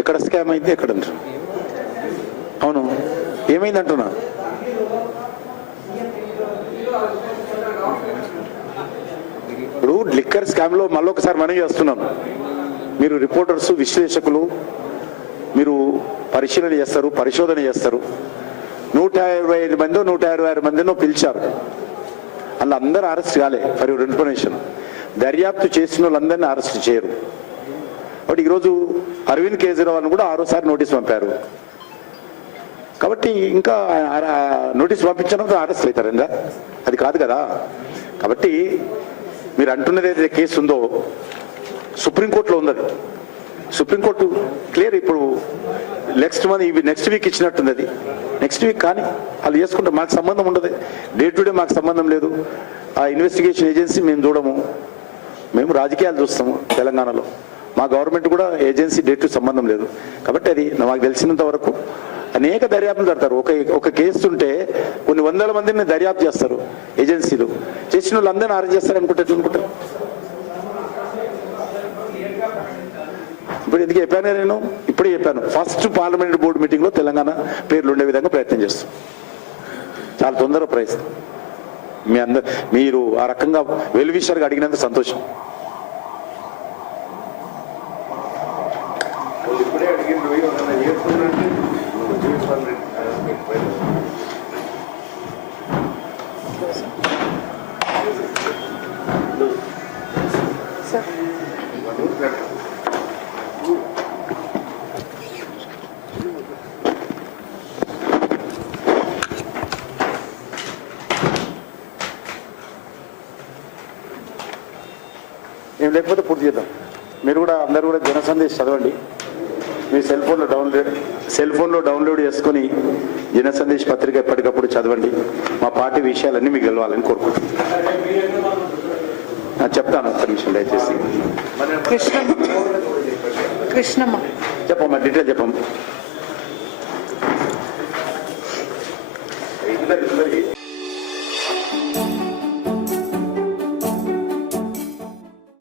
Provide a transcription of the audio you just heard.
ఎక్కడ స్కామ్ అయింది ఎక్కడ అంటారు? అవును, ఏమైంది అంటున్నా? ఇప్పుడు లిక్కర్ స్కామ్లో మళ్ళొకసారి మనవి చేస్తున్నాం. మీరు రిపోర్టర్స్, విశ్లేషకులు, మీరు పరిశీలన చేస్తారు, పరిశోధన చేస్తారు. 125 మందో 126 మందినో పిలిచారు. అలా అందరూ అరెస్ట్ కాలే. ఫర్ యువర్ ఇన్ఫర్మేషన్, దర్యాప్తు చేసిన వాళ్ళందరినీ అరెస్ట్ చేయరు. కాబట్టి ఈరోజు అరవింద్ కేజ్రీవాల్ కూడా 6సారి నోటీస్ పంపారు. కాబట్టి ఇంకా నోటీస్ పంపించడంతో అరెస్ట్ అవుతారంగా? అది కాదు కదా. కాబట్టి మీరు అంటున్నది ఏదైతే కేసు ఉందో సుప్రీంకోర్టులో ఉంది. Supreme court clear. ఇప్పుడు నెక్స్ట్ వీక్ ఇచ్చినట్టుంది. అది నెక్స్ట్ వీక్ కానీ వాళ్ళు చేసుకుంటే మాకు సంబంధం ఉండదు. డే టు డే మాకు సంబంధం లేదు. ఆ ఇన్వెస్టిగేషన్ ఏజెన్సీ మేము చూడము. మేము రాజకీయాలు చూస్తాము తెలంగాణలో. మా గవర్నమెంట్ కూడా ఏజెన్సీ డేట్ సంబంధం లేదు. కాబట్టి అది మాకు తెలిసినంత వరకు అనేక దర్యాప్తులు జరుగుతారు. ఒక కేసు ఉంటే కొన్ని వందల మందిని దర్యాప్తు చేస్తారు ఏజెన్సీలు. చేసిన వాళ్ళు అందరినీ అరెస్ట్ చేస్తారు అనుకుంటారు. ఇప్పుడు ఎందుకు చెప్పాను నేను? ఇప్పుడే చెప్పాను. ఫస్ట్ పార్లమెంట్ బోర్డు మీటింగ్లో తెలంగాణ పేర్లు ఉండే విధంగా ప్రయత్నం చేస్తాం. చాలా తొందరగా ప్రయత్నం. మీరు ఆ రకంగా వెల్ విషర్గా అడిగినందుకు సంతోషం. ఏం లేకపోతే పూర్తి చేద్దాం. మీరు కూడా అందరూ కూడా జన సందేశ్ చదవండి. మీ సెల్ ఫోన్లో డౌన్లోడ్ చేసుకొని జన సందేశ్ పత్రిక ఎప్పటికప్పుడు చదవండి. మా పార్టీ విషయాలన్నీ మీకు గెలవాలని కోరుకుంటున్నాను. చెప్తాను ఒక్క నిమిషం దయచేసి. కృష్ణమ్మ చెప్పమ్మా, డీటెయిల్ చెప్పమ్మా.